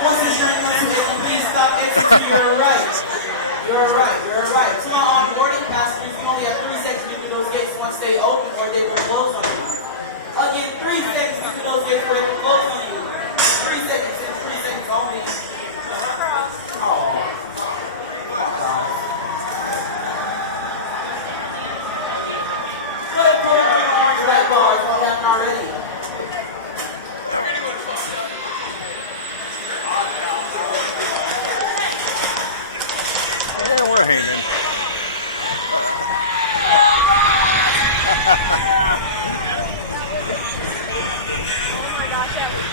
Once you turn onto it, please stop exit to your right. You're right, you're right. To my onboarding passengers, you only have 3 seconds to do those gates once they open or they will close on you. Again, 3 seconds to do those gates or they will close on you. 3 seconds, it's 3 seconds only. Oh. Good, good, orange right bars, all that already. We're hanging. Oh my gosh, that fun?